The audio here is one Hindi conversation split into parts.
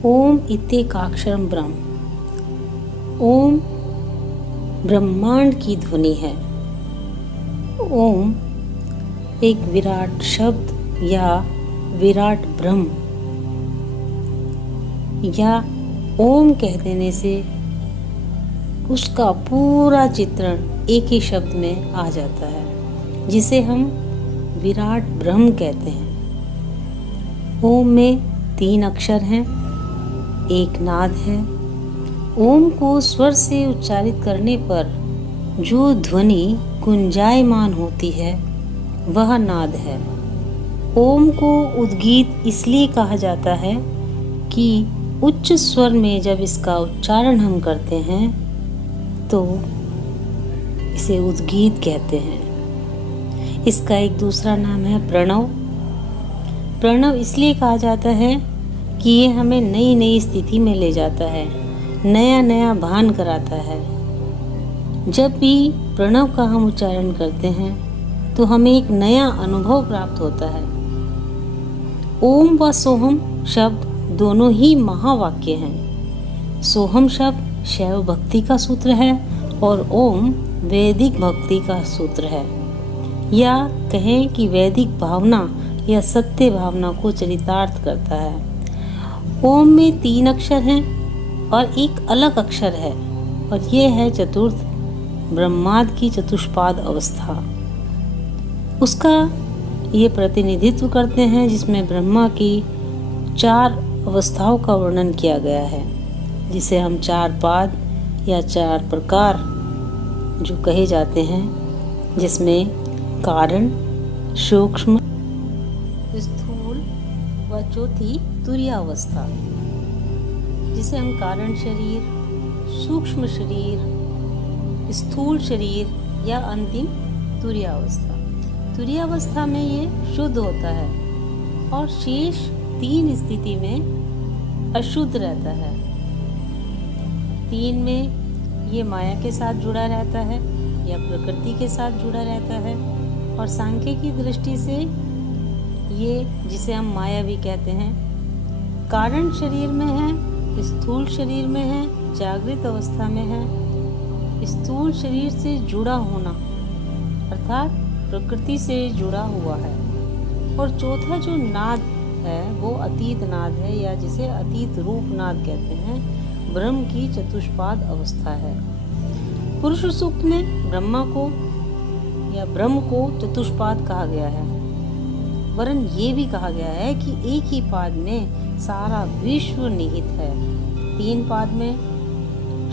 ओम इत्येकाक्षरम ब्रह्म। ओम ब्रह्मांड की ध्वनि है। ओम एक विराट शब्द या विराट ब्रह्म या ओम कह देने से उसका पूरा चित्रण एक ही शब्द में आ जाता है, जिसे हम विराट ब्रह्म कहते हैं। ओम में 3 अक्षर हैं, एक नाद है। ओम को स्वर से उच्चारित करने पर जो ध्वनि गुंजायमान होती है वह नाद है। ओम को उद्गीत इसलिए कहा जाता है कि उच्च स्वर में जब इसका उच्चारण हम करते हैं तो इसे उद्गीत कहते हैं। इसका एक दूसरा नाम है प्रणव। प्रणव इसलिए कहा जाता है कि ये हमें नई नई स्थिति में ले जाता है, नया नया भान कराता है। जब भी प्रणव का हम उच्चारण करते हैं तो हमें एक नया अनुभव प्राप्त होता है। ओम व सोहम शब्द दोनों ही महावाक्य हैं। सोहम शब्द शैव भक्ति का सूत्र है और ओम वैदिक भक्ति का सूत्र है, या कहें कि वैदिक भावना या सत्य भावना को चरितार्थ करता है। ओम में 3 अक्षर हैं और एक अलग अक्षर है, और यह है चतुर्थ ब्रह्माद की चतुष्पाद अवस्था। उसका ये प्रतिनिधित्व करते हैं, जिसमें ब्रह्मा की 4 अवस्थाओं का वर्णन किया गया है, जिसे हम 4 पाद या 4 प्रकार जो कहे जाते हैं, जिसमें कारण, सूक्ष्म, स्थूल व चौथी तुरीयावस्था, जिसे हम कारण शरीर, सूक्ष्म शरीर, स्थूल शरीर या अंतिम तुरीयावस्था। तुरीयावस्था में ये शुद्ध होता है और शेष 3 स्थिति में अशुद्ध रहता है। 3 में ये माया के साथ जुड़ा रहता है या प्रकृति के साथ जुड़ा रहता है, और सांख्य की दृष्टि से ये, जिसे हम माया भी कहते हैं, कारण शरीर में है, स्थूल शरीर में है, जागृत अवस्था में है। स्थूल शरीर से जुड़ा होना अर्थात प्रकृति से जुड़ा हुआ है। और चौथा जो नाद है वो अतीत नाद है, या जिसे अतीत रूप नाद कहते हैं, ब्रह्म की चतुष्पाद अवस्था है। पुरुष सूक्त में ब्रह्मा को या ब्रह्म को चतुष्पाद कहा गया है, वरन ये भी कहा गया है कि एक ही पाद में सारा विश्व निहित है। 3 पाद में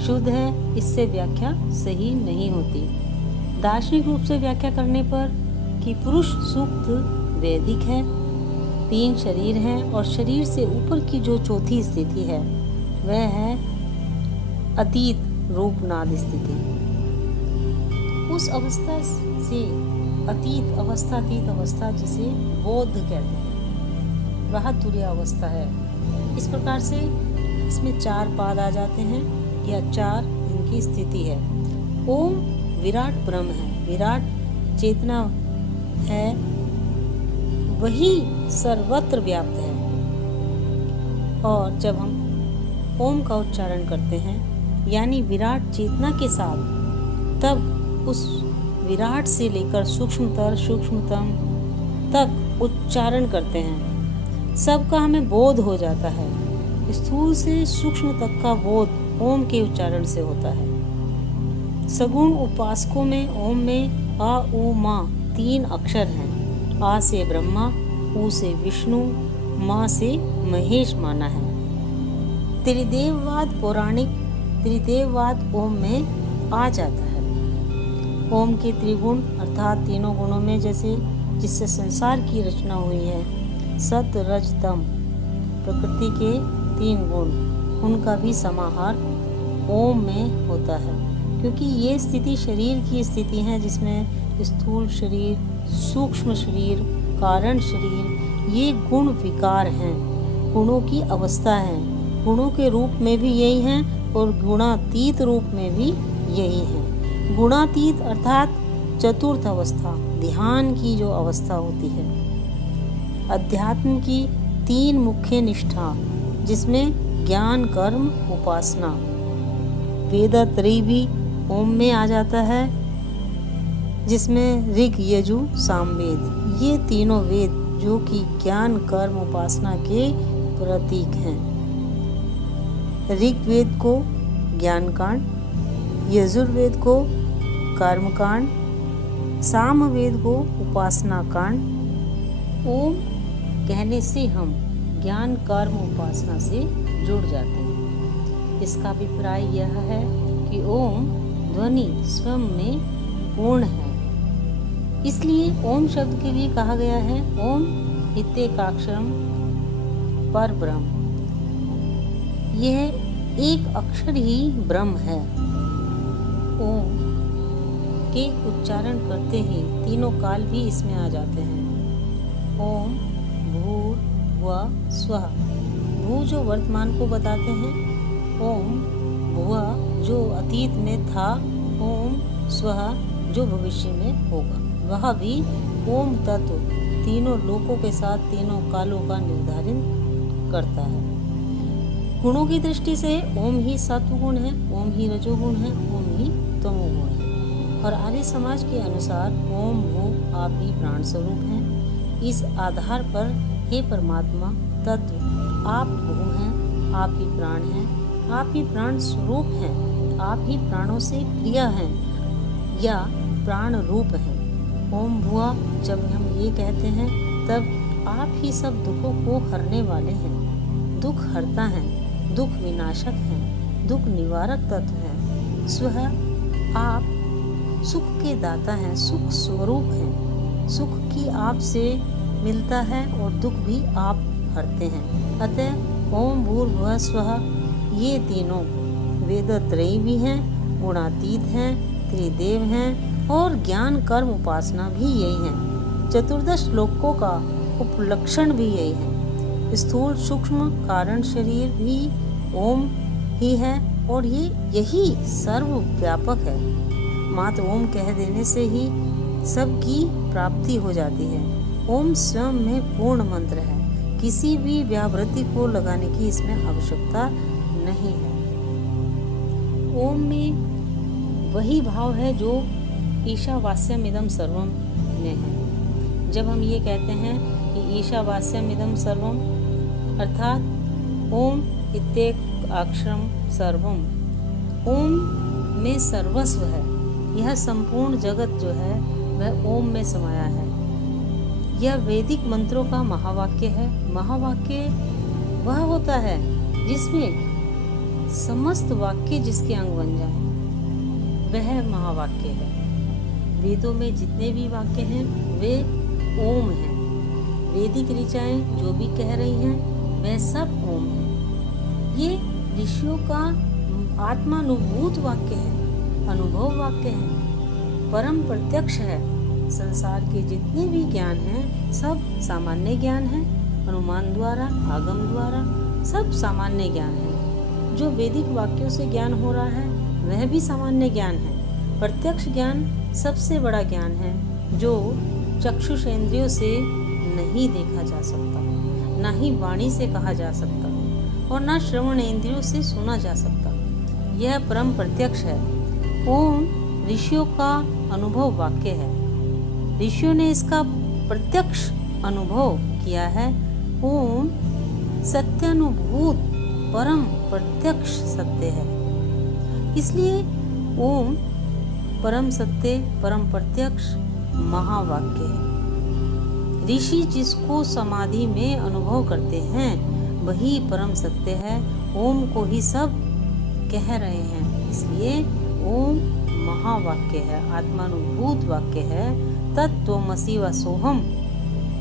शुद्ध है, इससे व्याख्या सही नहीं होती। दार्शनिक रूप से व्याख्या करने पर कि पुरुष सूक्त वैदिक है, 3 शरीर हैं, और शरीर से ऊपर की जो चौथी स्थिति है वह है अतीत रूपनाद स्थिति। उस अवस्था से अतीत अवस्था जिसे बोध कहते हैं, वह तुरीयावस्था है। इस प्रकार से इसमें 4 पाद आ जाते हैं, या 4 इनकी स्थिति है। ओम विराट ब्रह्म है, विराट चेतना है, वही सर्वत्र व्याप्त है। और जब हम ओम का उच्चारण करते हैं यानी विराट चेतना के साथ, तब उस विराट से लेकर सूक्ष्मतर सूक्ष्मतम तक उच्चारण करते हैं, सबका हमें बोध हो जाता है। स्थूल से सूक्ष्म तक का बोध ओम के उच्चारण से होता है। सगुण उपासकों में ओम में आ उ मा 3 अक्षर हैं। आ से ब्रह्मा, उ से विष्णु, मा से महेश माना है। त्रिदेववाद पौराणिक त्रिदेववाद ओम में आ जाता है। ओम के त्रिगुण अर्थात तीनों गुणों में, जैसे जिससे संसार की रचना हुई है, सत रज तम, प्रकृति के 3 गुण, उनका भी समाहार ओम में होता है। क्योंकि ये स्थिति शरीर की स्थिति है, जिसमें स्थूल शरीर, सूक्ष्म शरीर, कारण शरीर, ये गुण विकार हैं, गुणों की अवस्था है। गुणों के रूप में भी यही हैं और गुणातीत रूप में भी यही हैं। गुणातीत अर्थात चतुर्थ अवस्था, ध्यान की जो अवस्था होती है। अध्यात्म की 3 मुख्य निष्ठा, जिसमें ज्ञान कर्म उपासना। वेदात्रयी भी ओम में आ जाता है, जिसमें ऋग यजु सामवेद, ये तीनों वेद जो कि ज्ञान कर्म उपासना के प्रतीक हैं। ऋग्वेद को ज्ञान कांड, यजुर्वेद को कर्म कांड, सामवेद को उपासना कांड। ओम कहने से हम ज्ञान कर्म उपासना से जुड़ जाते हैं। इसका अभिप्राय यह है कि ओम ध्वनि स्वयं में पूर्ण है, इसलिए ओम शब्द के लिए कहा गया है ओम इत्येकाक्षरम परब्रह्म। यह एक अक्षर ही ब्रह्म है। ओम के उच्चारण करते ही तीनों काल भी इसमें आ जाते हैं। ओम भूर्भुवः स्वः, भू जो वर्तमान को बताते हैं, ओम भुवः जो अतीत में था, ओम स्वः जो भविष्य में होगा। वह भी ओम तत्व तीनों लोकों के साथ तीनों कालों का निर्धारण करता है। गुणों की दृष्टि से ओम ही सत्व गुण है, ओम ही रजोगुण है, ओम ही तमोगुण है। और आर्य समाज के अनुसार ओम भू आप ही प्राण स्वरूप हैं। इस आधार पर हे परमात्मा तत्व आप भू हैं, आप ही प्राण हैं, आप ही प्राण स्वरूप हैं, आप ही प्राणों से प्रिय हैं या प्राण रूप हैं। ओम भुआ जब हम ये कहते हैं तब आप ही सब दुखों को हरने वाले हैं, दुख हरता है, दुख विनाशक है, दुख निवारक तत्व है। स्वः आप सुख के दाता हैं, सुख स्वरूप हैं, सुख की आप से मिलता है और दुख भी आप हरते हैं। अतः ओम भूर्भुवः स्वः ये तीनों वेदत्रयी भी हैं, गुणातीत हैं, त्रिदेव हैं और ज्ञान कर्म उपासना भी यही है। चतुर्दश लोकों का उपलक्षण भी यही है। स्थूल सूक्ष्म कारण शरीर भी ओम ही है और यही सर्वव्यापक है। मात्र ओम कह देने से ही सबकी प्राप्ति हो जाती है। ओम स्वयं में पूर्ण मंत्र है, किसी भी व्यावृत्ति को लगाने की इसमें आवश्यकता नहीं है। ओम में वही भाव है जो ईशावास्यमिदं सर्वम में है। जब हम ये कहते हैं कि ईशावास्यमिदं सर्वम अर्थात ओम इत्येकाक्षरम सर्वम, ओम में सर्वस्व है। यह संपूर्ण जगत जो है वह ओम में समाया है। यह वैदिक मंत्रों का महावाक्य है। महावाक्य वह होता है जिसमें समस्त वाक्य जिसके अंग बन जाए, वह महावाक्य है। वेदों में जितने भी वाक्य हैं वे ओम हैं। वैदिक ऋचाएं जो भी कह रही हैं वह सब ओम है। ये ऋषियों का आत्मानुभूत वाक्य है, अनुभव वाक्य है, परम प्रत्यक्ष है। संसार के जितने भी ज्ञान हैं सब सामान्य ज्ञान है, अनुमान द्वारा आगम द्वारा सब सामान्य ज्ञान है। जो वैदिक वाक्यों से ज्ञान हो रहा है वह भी सामान्य ज्ञान है। प्रत्यक्ष ज्ञान सबसे बड़ा ज्ञान है जो चक्षुषेंद्रियों से नहीं देखा जा सकता, ना ही वाणी से कहा जा सकता और ना श्रवण इंद्रियों से सुना जा सकता। यह परम प्रत्यक्ष है। ओम ऋषियों का अनुभव वाक्य है। ऋषियों ने इसका प्रत्यक्ष अनुभव किया है। ओम सत्यानुभूत परम प्रत्यक्ष सत्य है, इसलिए ओम परम सत्य परम प्रत्यक्ष महावाक्य है। ऋषि जिसको समाधि में अनुभव करते हैं वही परम सत्य है। ओम को ही सब कह रहे हैं, इसलिए ओम महावाक्य है, आत्मानुभूत वाक्य है। तत्त्वमसि व सोहम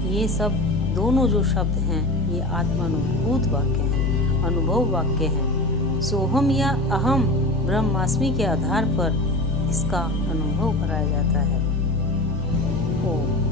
ये सब दोनों जो शब्द हैं ये आत्मानुभूत वाक्य हैं, अनुभव वाक्य हैं। सोहम या अहम ब्रह्मास्मि के आधार पर इसका अनुभव कराया जाता है। ओम।